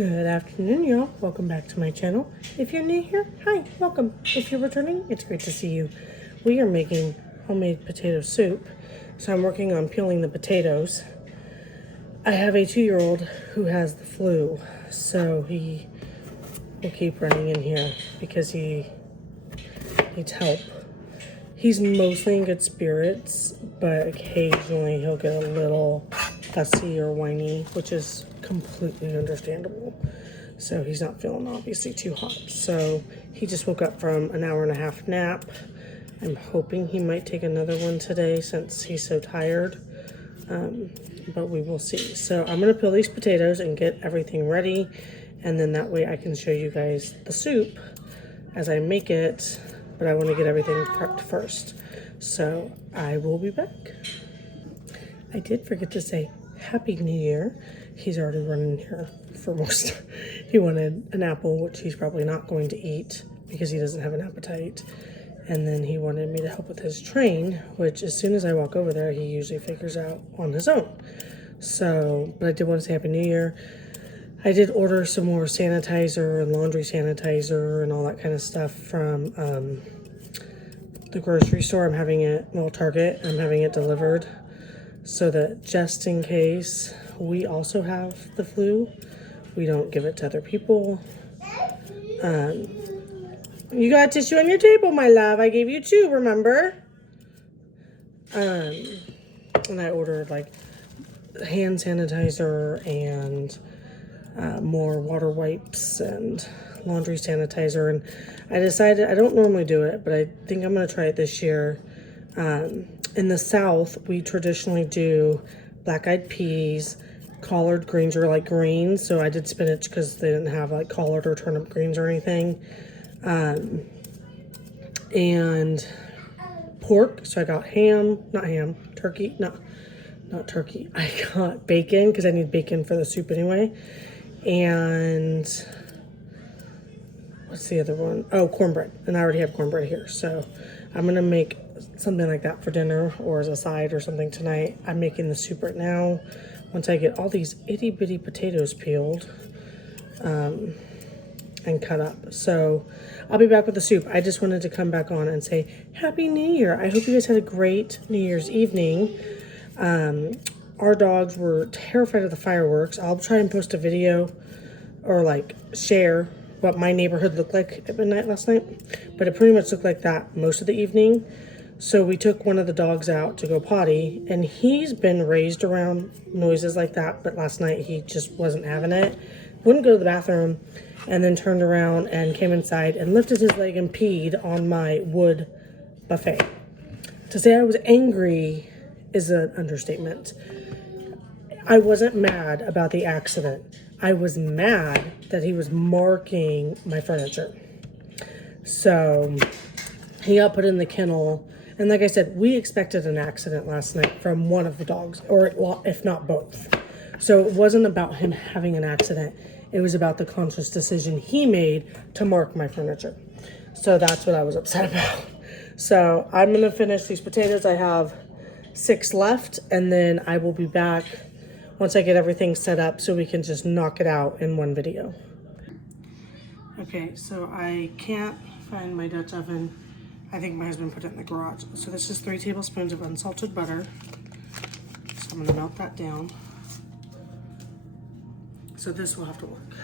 Good afternoon, y'all. Welcome back to my channel. If you're new here, hi, welcome. If you're returning, it's great to see you. We are making homemade potato soup. So I'm working on peeling the potatoes. I have a 2-year-old who has the flu, so he will keep running in here because he needs help. He's mostly in good spirits, but occasionally he'll get a little fussy or whiny, which is completely understandable. So he's not feeling obviously too hot. So he just woke up from an 1.5-hour nap. I'm hoping he might take another one today since he's so tired, but we will see. So I'm gonna peel these potatoes and get everything ready, and then that way I can show you guys the soup as I make it. But I want to get everything prepped first. So I will be back. I did forget to say Happy New Year. He's already running here for most. He wanted an apple, which he's probably not going to eat because he doesn't have an appetite. And then he wanted me to help with his train, which as soon as I walk over there, he usually figures out on his own. So, but I did want to say Happy New Year. I did order some more sanitizer and laundry sanitizer and all that kind of stuff from the grocery store. I'm having it, well, Target, I'm having it delivered so that just in case we also have the flu, we don't give it to other people. You got tissue on your table, my love. I gave you 2, remember? And I ordered like hand sanitizer and more water wipes and laundry sanitizer, and I decided, I don't normally do it, but I think I'm going to try it this year. In the South, we traditionally do black-eyed peas, collard greens, or like greens, so I did spinach because they didn't have like collard or turnip greens or anything, and pork, so I got turkey, not turkey, I got bacon because I need bacon for the soup anyway. And what's the other one? Oh, cornbread. And I already have cornbread here. So I'm going to make something like that for dinner or as a side or something tonight. I'm making the soup right now. Once I get all these itty bitty potatoes peeled and cut up. So I'll be back with the soup. I just wanted to come back on and say Happy New Year. I hope you guys had a great New Year's evening. Our dogs were terrified of the fireworks. I'll try and post a video or like share what my neighborhood looked like at midnight last night. But it pretty much looked like that most of the evening. So we took one of the dogs out to go potty, and he's been raised around noises like that. But last night he just wasn't having it. Wouldn't go to the bathroom, and then turned around and came inside and lifted his leg and peed on my wood buffet. To say I was angry is an understatement. I wasn't mad about the accident. I was mad that he was marking my furniture. So he got put in the kennel. And like I said, we expected an accident last night from one of the dogs, or well, if not both. So it wasn't about him having an accident. It was about the conscious decision he made to mark my furniture. So that's what I was upset about. So I'm going to finish these potatoes. I have 6 left, and then I will be back once I get everything set up so we can just knock it out in one video. Okay, so I can't find my Dutch oven. I think my husband put it in the garage. So this is 3 tablespoons of unsalted butter. So I'm gonna melt that down. So this will have to work.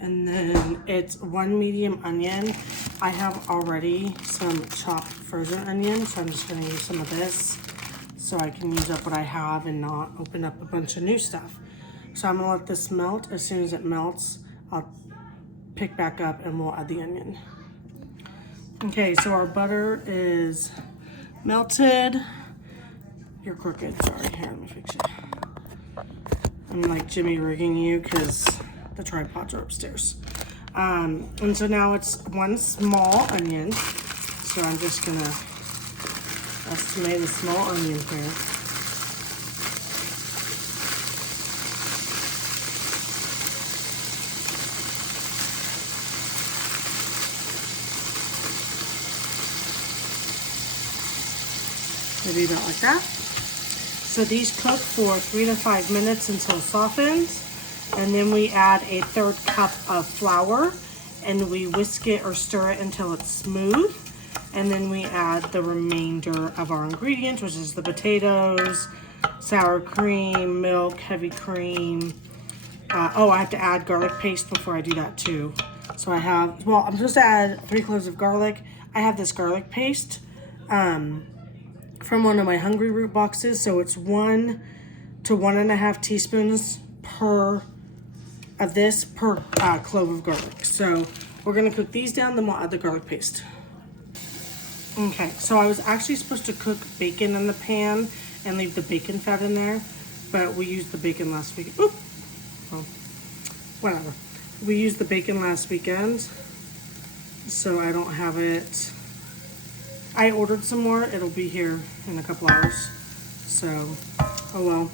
And then it's 1 medium onion. I have already some chopped frozen onion, so I'm just gonna use some of this so I can use up what I have and not open up a bunch of new stuff. So I'm gonna let this melt. As soon as it melts, I'll pick back up and we'll add the onion. Okay, so our butter is melted. You're crooked, sorry, here, let me fix it. I'm like Jimmy rigging you because the tripods are upstairs. And so now it's 1 small onion. So I'm just gonna estimate a small onion here. Maybe about like that. So these cook for 3 to 5 minutes until softened. And then we add a 1/3 cup of flour and we whisk it or stir it until it's smooth. And then we add the remainder of our ingredients, which is the potatoes, sour cream, milk, heavy cream. Oh, I have to add garlic paste before I do that too. So I have, well, I'm supposed to add 3 cloves of garlic. I have this garlic paste from one of my Hungry Root boxes. So it's 1 to 1.5 teaspoons per clove of garlic. So we're gonna cook these down, then we'll add the garlic paste. Okay, so I was actually supposed to cook bacon in the pan and leave the bacon fat in there, but we used the bacon last week. Oop. Well, whatever. We used the bacon last weekend, so I don't have it. I ordered some more. It'll be here in a couple hours. So, oh well.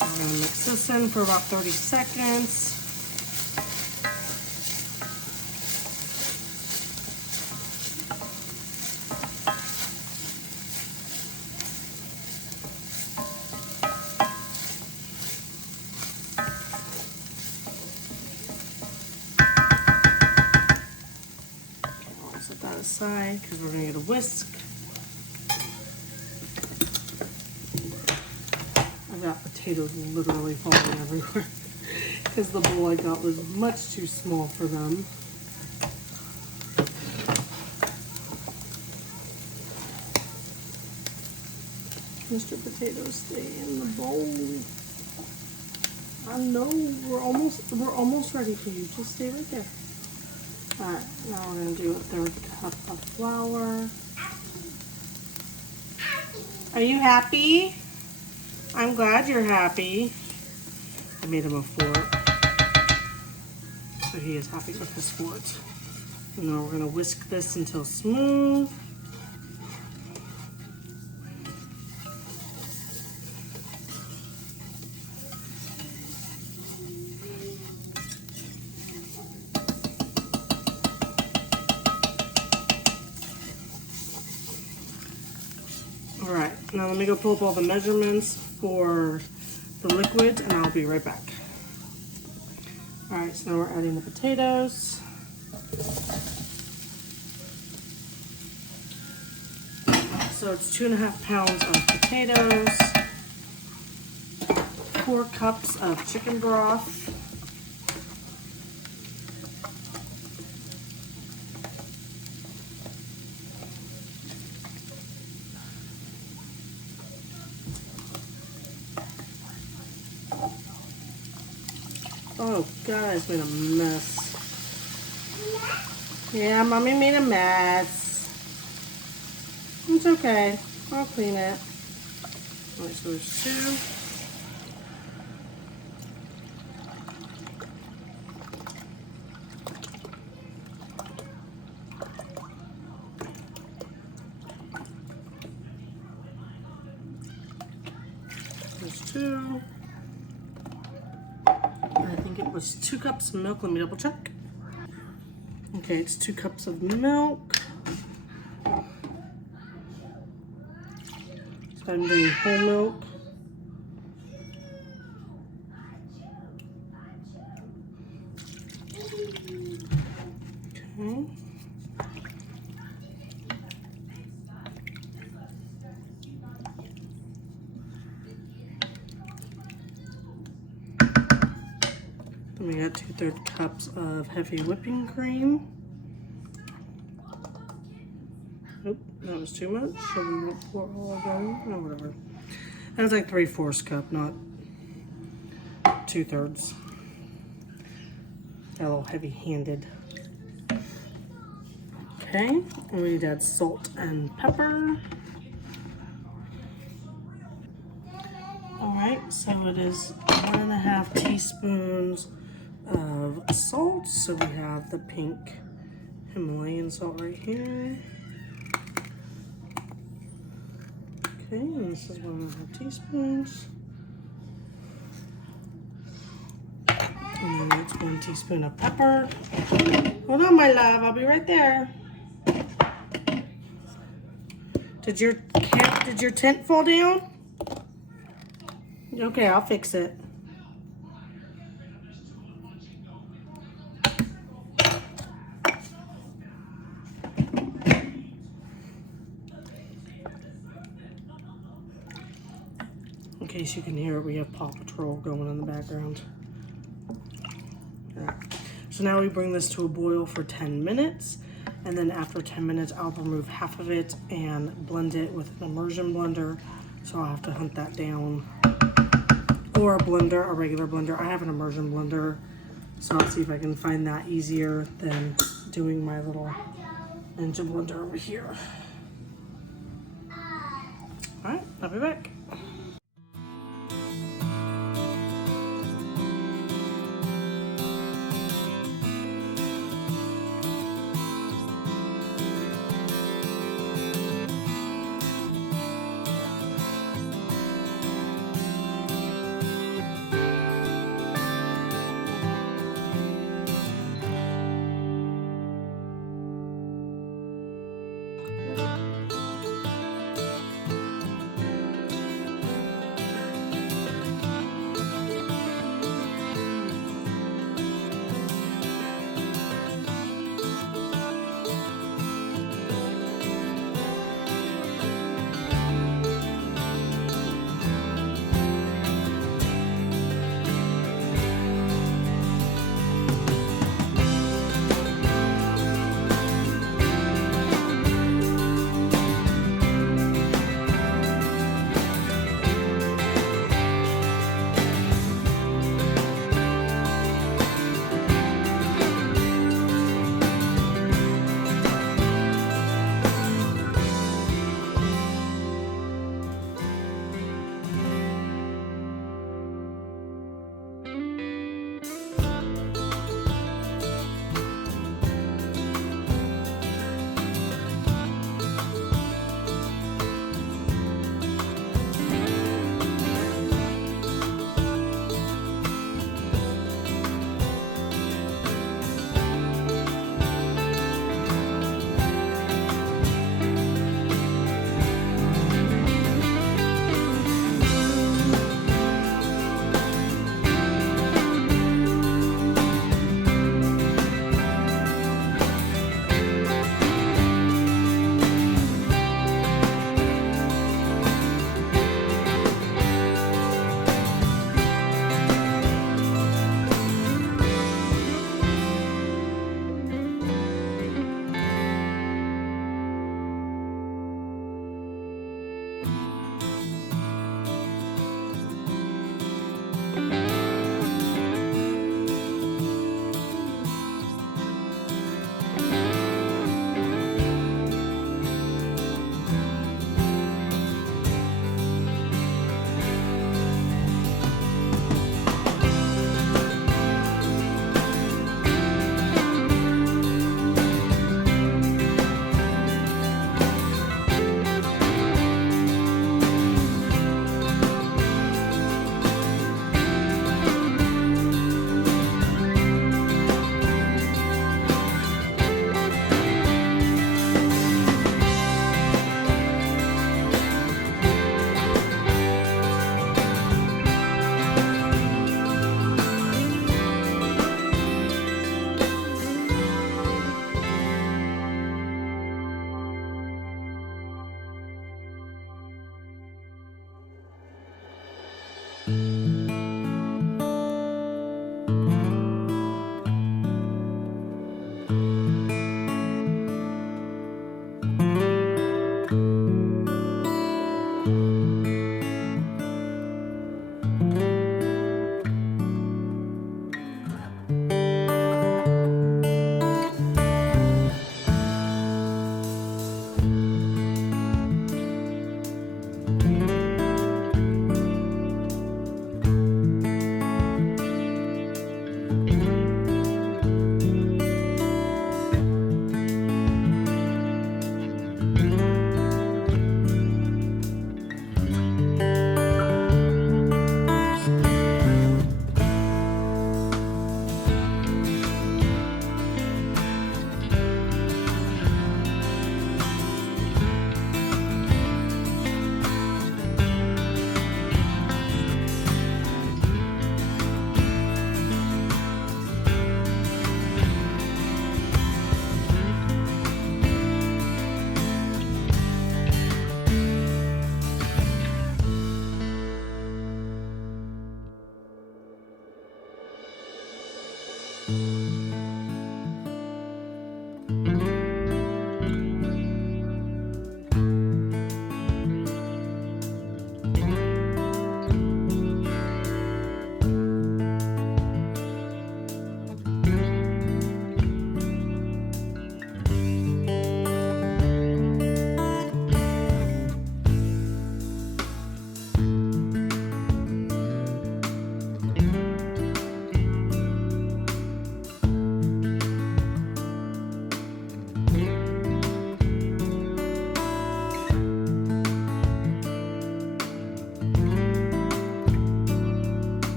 I'm gonna mix this in for about 30 seconds. Aside because we're gonna get a whisk. I've got potatoes literally falling everywhere because the bowl I got was much too small for them. Mr. Potatoes, stay in the bowl. I know we're almost ready for you. Just stay right there. Alright, now we're going to do a 1/3 cup of flour. Are you happy? I'm glad you're happy. I made him a fort. So he is happy with his fort. And now we're going to whisk this until smooth. Alright, now let me go pull up all the measurements for the liquid and I'll be right back. Alright, so now we're adding the potatoes. So it's 2.5 pounds of potatoes, 4 cups of chicken broth, oh, guys, made a mess. Yeah, Mommy made a mess. It's okay. I'll clean it. Alright, so there's 2. There's 2. I think it was 2 cups of milk. Let me double check. Okay, it's 2 cups of milk. So I'm doing whole milk. Okay. Then we got 2/3 cups of heavy whipping cream. Oop, that was too much. Should we pour all of them? Oh, whatever. That was like 3/4 cup, not 2/3. Got a little heavy-handed. Okay, and we need to add salt and pepper. All right, so it is 1.5 teaspoons of salt. So we have the pink Himalayan salt right here. Okay, and this is 1.5 teaspoons. And then that's 1 teaspoon of pepper. Hold on, my love, I'll be right there. Did your tent fall down? Okay, I'll fix it. In case you can hear it, we have Paw Patrol going in the background. All right. So now we bring this to a boil for 10 minutes. And then after 10 minutes, I'll remove half of it and blend it with an immersion blender. So I'll have to hunt that down. Or a blender, a regular blender. I have an immersion blender. So I'll see if I can find that easier than doing my little engine blender over here. All right, I'll be back.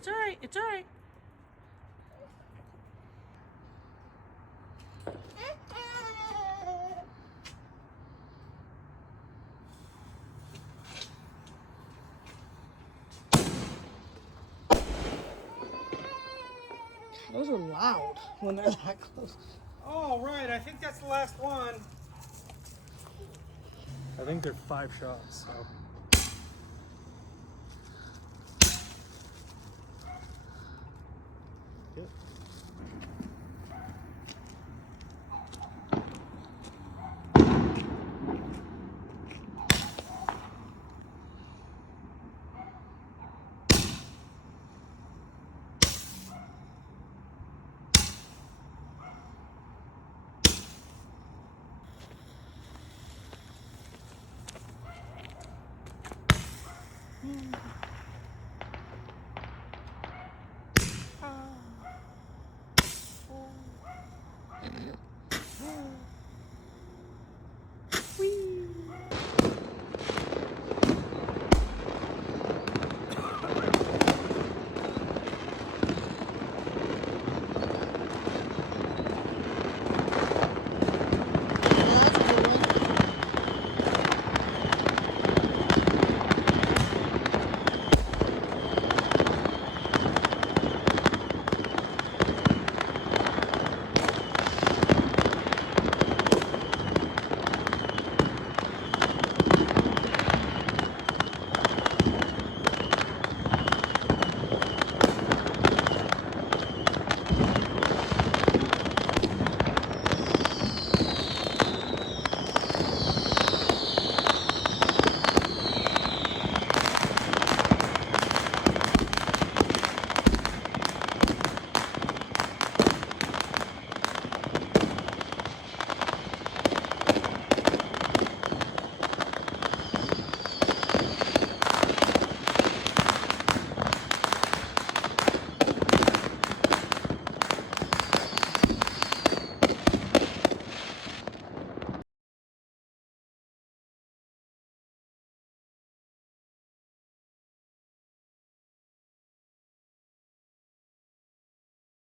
It's all right. It's all right. Those are loud when they're that close. All right, I think that's the last one. I think they're 5 shots, so. Yep.